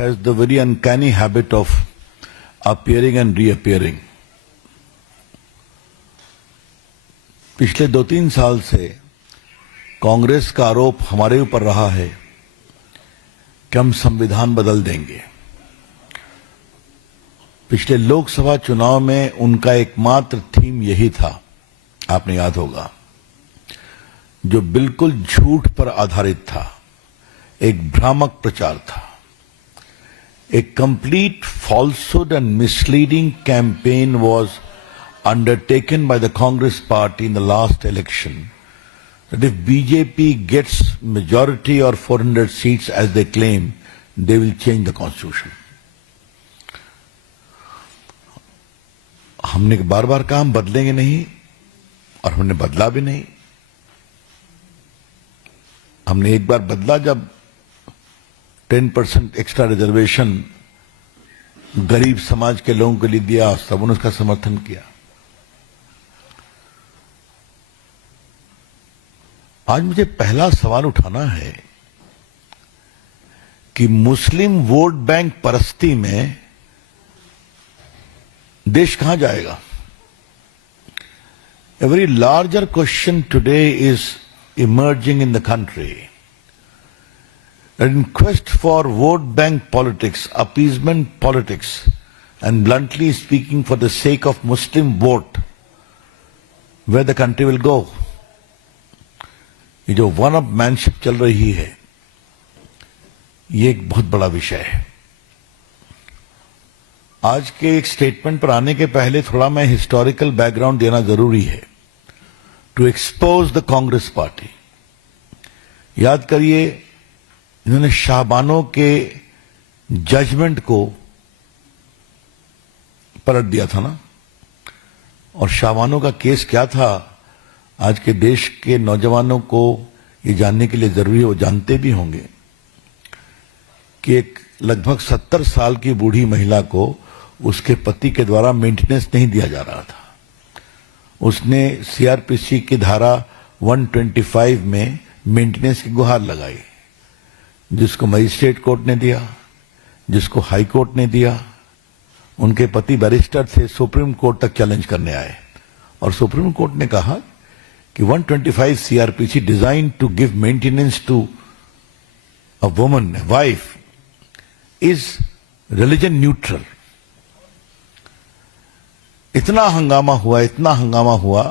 has the very uncanny habit of appearing and reappearing. पिछले 2-3 साल से कांग्रेस का आरोप हमारे ऊपर रहा है कि हम संविधान बदल देंगे। पिछले लोकसभा चुनाव में उनका एकमात्र थीम यही था, आपने याद होगा, जो बिल्कुल झूठ पर आधारित था, एक भ्रामक प्रचार था। A complete falsehood and misleading campaign was undertaken by the Congress party in the last election, that if BJP gets majority or 400 seats as they claim, they will change the constitution. हमने बार बार कहा हम बदलेंगे नहीं, और हमने बदला भी नहीं। हमने एक बार बदला जब 10% एक्स्ट्रा रिजर्वेशन गरीब समाज के लोगों के लिए दिया, सब ने उसका समर्थन किया। आज मुझे पहला सवाल उठाना है कि मुस्लिम वोट बैंक परस्ती में देश कहां जाएगा? A very larger question today is emerging in the country. In quest for vote bank politics, appeasement politics, and bluntly speaking for the sake of Muslim vote, where the country will go. ये जो one up manship चल रही है, ये एक बहुत बड़ा विषय है। आज के एक स्टेटमेंट पर आने के पहले थोड़ा मैं हिस्टोरिकल बैकग्राउंड देना जरूरी है, to expose the Congress party. याद करिए, इन्होंने शाहबानो के जजमेंट को पलट दिया था ना, और शाहबानो का केस क्या था, आज के देश के नौजवानों को ये जानने के लिए जरूरी है, वो जानते भी होंगे कि एक लगभग 70 साल की बूढ़ी महिला को उसके पति के द्वारा मेंटेनेंस नहीं दिया जा रहा था। उसने सीआरपीसी की धारा 125 में मेंटेनेंस की गुहार लगाई, जिसको मजिस्ट्रेट कोर्ट ने दिया, जिसको हाई कोर्ट ने दिया। उनके पति बैरिस्टर थे, सुप्रीम कोर्ट तक चैलेंज करने आए, और सुप्रीम कोर्ट ने कहा कि 125 CrPC design to give maintenance to a woman, wife, is religion neutral. इतना हंगामा हुआ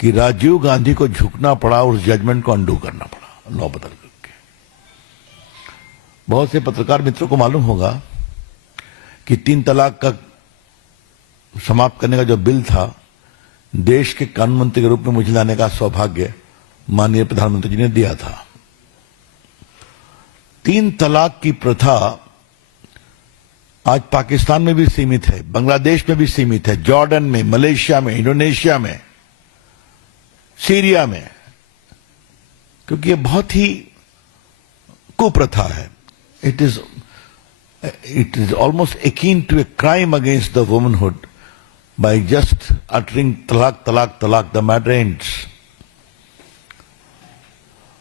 कि राजीव गांधी को झुकना पड़ा, उस जजमेंट को अंडू करना पड़ा, लॉ बदल करके। बहुत से पत्रकार मित्रों को मालूम होगा कि 3 तलाक का समाप्त करने का जो बिल था, देश के कानून मंत्री के रूप में मुझे लाने का सौभाग्य माननीय प्रधानमंत्री जी ने दिया था। 3 तलाक की प्रथा आज पाकिस्तान में भी सीमित है, बांग्लादेश में भी सीमित है, जॉर्डन में, मलेशिया में, इंडोनेशिया में, सीरिया में, क्योंकि ये बहुत ही कुप्रथा है। It is almost akin to a crime against the womanhood by just uttering talak, talak, talak, the matter ends.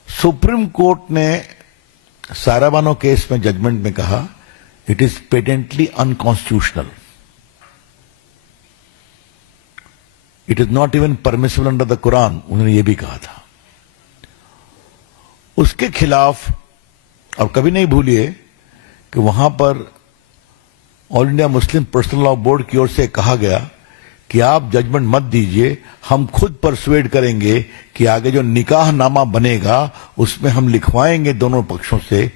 Supreme court ने साराबानो केस में जजमेंट में कहा, it is patently unconstitutional, it is not even permissible under the Quran, उन्होंने ये भी कहा था। उसके खिलाफ, और कभी नहीं भूलिए कि वहां पर all India Muslim personal law board की ओर से कहा गया कि आप जजमेंट मत दीजिए, हम खुद परसुएड करेंगे कि आगे जो निकाह नामा बनेगा उसमें हम लिखवाएंगे दोनों पक्षों से,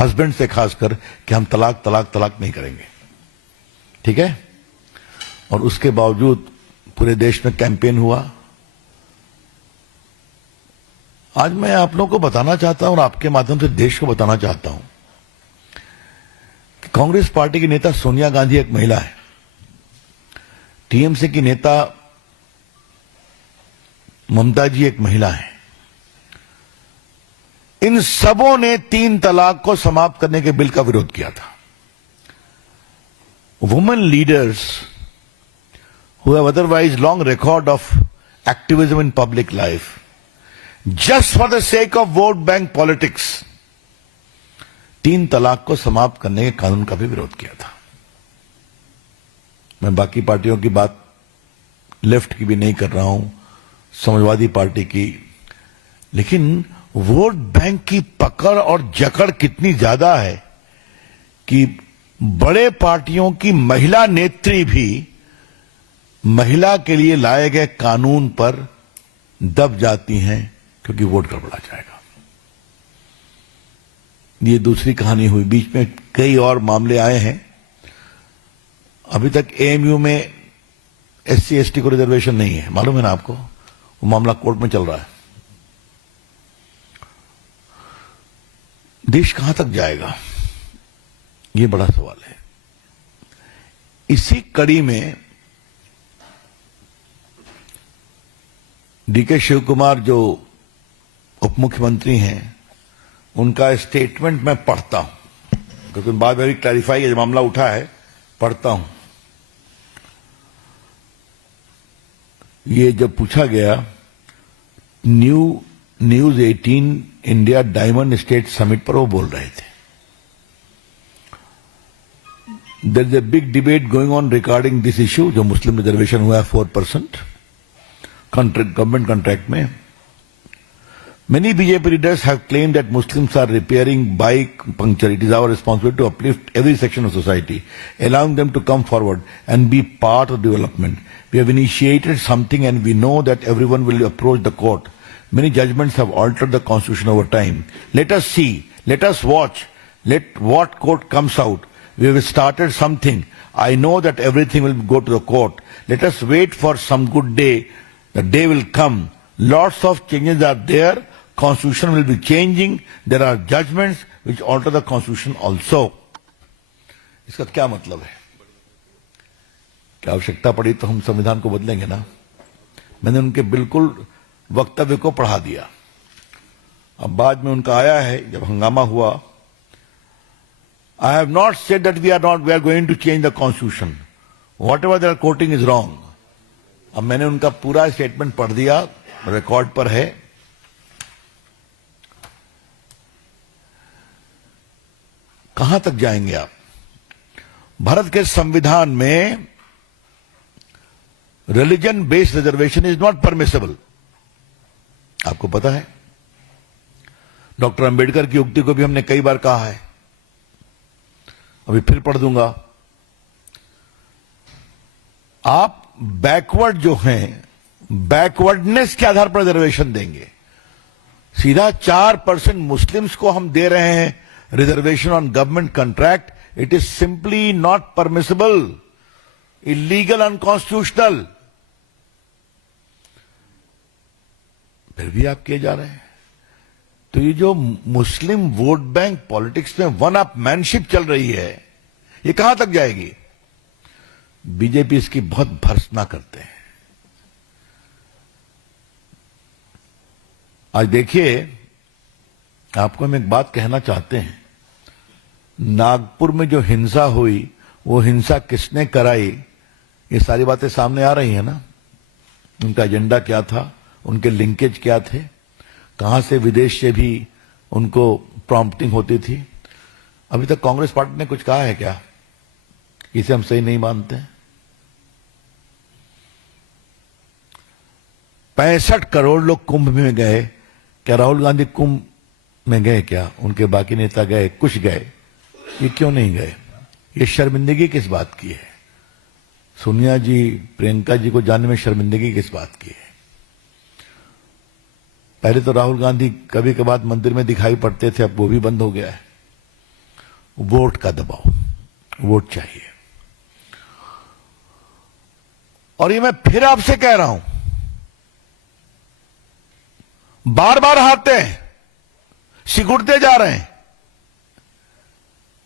हस्बैंड से खासकर, कि हम तलाक तलाक तलाक नहीं करेंगे। ठीक है? और उसके बावजूद पूरे देश में कैंपेन हुआ। आज मैं आप लोगों को बताना चाहता हूं, और आपके माध्यम से देश को बताना चाहता हूं कि कांग्रेस पार्टी की नेता सोनिया गांधी एक महिला है, टीएमसी की नेता ममता जी एक महिला है। इन सबों ने 3 तलाक को समाप्त करने के बिल का विरोध किया था। Women leaders who have otherwise long record of activism in public life, just for the sake of vote bank politics, 3 तलाक को समाप्त करने के कानून का भी विरोध किया था। मैं बाकी पार्टियों की बात, लेफ्ट की भी नहीं कर रहा हूं, समाजवादी पार्टी की, लेकिन वोट बैंक की पकड़ और जकड़ कितनी ज्यादा है कि बड़े पार्टियों की महिला नेत्री भी महिला के लिए लाए गए कानून पर दब जाती हैं क्योंकि वोट गड़बड़ा जाएगा। ये दूसरी कहानी हुई। बीच में कई और मामले आए हैं। अभी तक एएमयू में एससी एसटी को रिजर्वेशन नहीं है, मालूम है ना आपको? वो मामला कोर्ट में चल रहा है। देश कहां तक जाएगा, ये बड़ा सवाल है। इसी कड़ी में डीके शिव कुमार जो उप मुख्यमंत्री हैं, उनका स्टेटमेंट मैं पढ़ता हूं क्योंकि बात वेरी क्लैरिफाई, ये मामला उठा है, पढ़ता हूं। ये जब पूछा गया news 18 India diamond state summit पर, वो बोल रहे थे there is a big debate going on regarding this issue, जो मुस्लिम रिजर्वेशन हुआ है 4% गवर्नमेंट कॉन्ट्रैक्ट में। Many BJP leaders have claimed that Muslims are repairing bike puncture. It is our responsibility to uplift every section of society, allowing them to come forward and be part of development. We have initiated something and we know that everyone will approach the court. Many judgments have altered the constitution over time. Let us see, let us watch, let what court comes out. We have started something. I know that everything will go to the court. Let us wait for some good day. The day will come. Lots of changes are there. Constitution will be changing. There are judgments which alter the constitution also. इसका क्या मतलब है? क्या आवश्यकता पड़ी तो हम संविधान को बदलेंगे ना? मैंने उनके बिल्कुल वक्तव्य को पढ़ा दिया। अब बाद में उनका आया है, जब हंगामा हुआ, I have not said that we are going to change the constitution. Whatever they are quoting is wrong. अब मैंने उनका पूरा स्टेटमेंट पढ़ दिया, रिकॉर्ड पर है। कहां तक जाएंगे आप? भारत के संविधान में religion based reservation is not permissible. आपको पता है, डॉक्टर अंबेडकर की उक्ति को भी हमने कई बार कहा है, अभी फिर पढ़ दूंगा। आप बैकवर्ड जो हैं, बैकवर्डनेस के आधार पर रिजर्वेशन देंगे। सीधा 4% मुस्लिम्स को हम दे रहे हैं reservation on government contract. It is simply not permissible, illegal, unconstitutional. फिर भी आप किए जा रहे हैं। तो ये जो मुस्लिम वोट बैंक पॉलिटिक्स में वन अप मैनशिप चल रही है, ये कहां तक जाएगी? बीजेपी इसकी बहुत भर्त्सना करते हैं। आज देखिए, आपको हम एक बात कहना चाहते हैं। नागपुर में जो हिंसा हुई, वो हिंसा किसने कराई, ये सारी बातें सामने आ रही है ना। उनका एजेंडा क्या था, उनके लिंकेज क्या थे, कहां से विदेश से भी उनको प्रॉम्प्टिंग होती थी। अभी तक कांग्रेस पार्टी ने कुछ कहा है क्या? इसे हम सही नहीं मानते। 65 करोड़ लोग कुंभ में गए, क्या राहुल गांधी कुंभ में गए क्या? उनके बाकी नेता गए, कुछ गए, ये क्यों नहीं गए? ये शर्मिंदगी किस बात की है? सोनिया जी, प्रियंका जी को जानने में शर्मिंदगी किस बात की है? पहले तो राहुल गांधी कभी कभार मंदिर में दिखाई पड़ते थे, अब वो भी बंद हो गया है। वोट का दबाव, वोट चाहिए। और ये मैं फिर आपसे कह रहा हूं, बार बार हारते हैं, सिकुड़ते जा रहे हैं।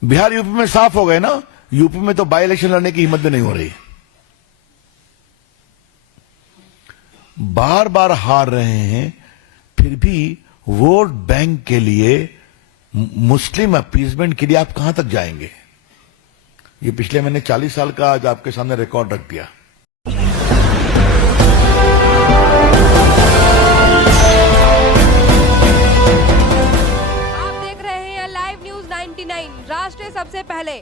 बिहार यूपी में साफ हो गए ना, यूपी में तो बाई इलेक्शन लड़ने की हिम्मत भी नहीं हो रही। बार बार हार रहे हैं, फिर भी वोट बैंक के लिए, मुस्लिम अपीजमेंट के लिए आप कहां तक जाएंगे? ये पिछले मैंने 40 साल का आज आपके सामने रिकॉर्ड रख दिया। आप देख रहे हैं लाइव न्यूज 19। 99 राष्ट्र सबसे पहले।